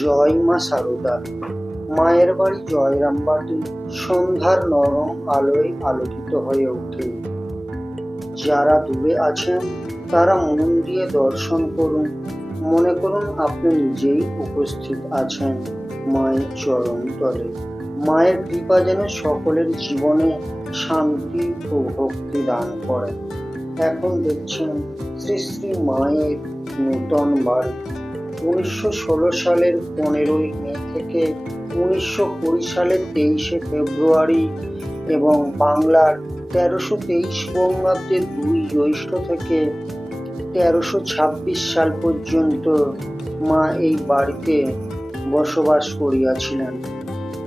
জয় মা সারদা। মায়ের বাড়ি জয়রামবাটি সন্ধ্যার নরম আলোয় আলোকিত হয়ে ওঠে। যারা দূরে আছেন তারা মন দিয়ে দর্শন করুন, মনে করুন আপনি নিজেই উপস্থিত আছেন মায়ের চরণ তলে। মায়ের কৃপা যেন সকলের জীবনে শান্তি ও ভক্তি দান করেন। এখন দেখছেন শ্রী শ্রী মায়ের নূতন বাড়ি। 1916 সালের 15ই মে থেকে 1920 সালের 23শে ফেব্রুয়ারি এবং বাংলার 1323 বঙ্গাব্দের 2 জ্যৈষ্ঠ থেকে 1326 সাল পর্যন্ত মা এই বাড়িতে বসবাস করিয়াছিলেন।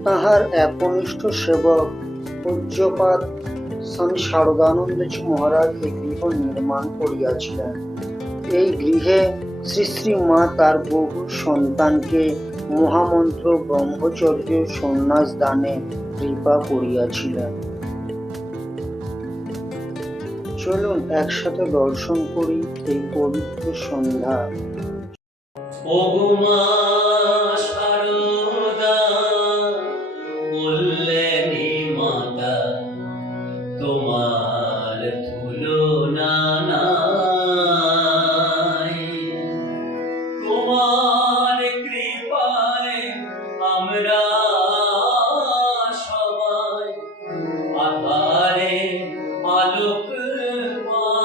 তাহার একনিষ্ঠ সেবক পূজ্যপাদ স্বামী শারদানন্দজি মহারাজ এই গৃহ নির্মাণ করিয়াছিলেন। এই গৃহে শ্রী শ্রী মা তার বহু সন্তানকে মহামন্ত্র ব্রহ্মচর্য সন্ন্যাস দানে কৃপা করিয়াছিলেন। চলুন একসাথে দর্শন করি এই পবিত্র সন্ধ্যা। ওগো মা শারদা, বললেনি মাতা, তোমার তুলনা নাই। তোমার কৃপায় আমরা সবাই আধারে আলোক পাই।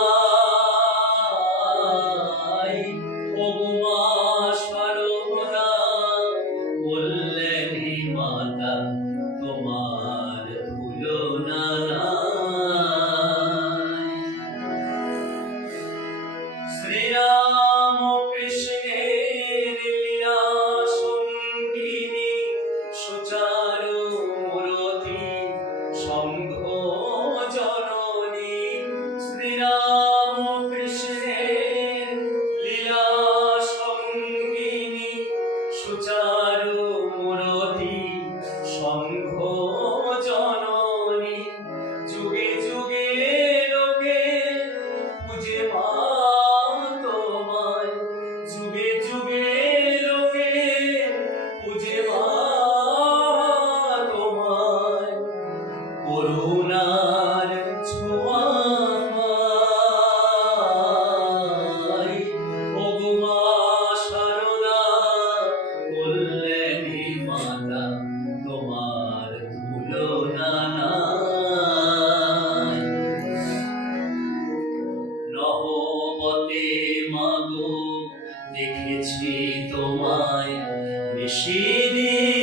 ওগো মা শারদা, বললেনি মাতা, তোমার তুলনা নাই। শ্রীরাম কৃষ্ণের লীলা সঙ্গিনী, সুচারু মূরতি সংঘ জননী। শ্রীরাম কৃষ্ণের লীলা সঙ্গিনী, সুচারু মূরতি সংঘ জননী। যুগে যুগে লোকে পূজে মা তোমায়, যুগে যুগে লোকে পূজে মা তোমায়। করুণার ছোঁয়া পাই। ওগো মা শারদা, বললেনি মাতা, তোমার তুলনা নাই। নহবতে মাগো দেখেছি তোমায়, নিশিদিন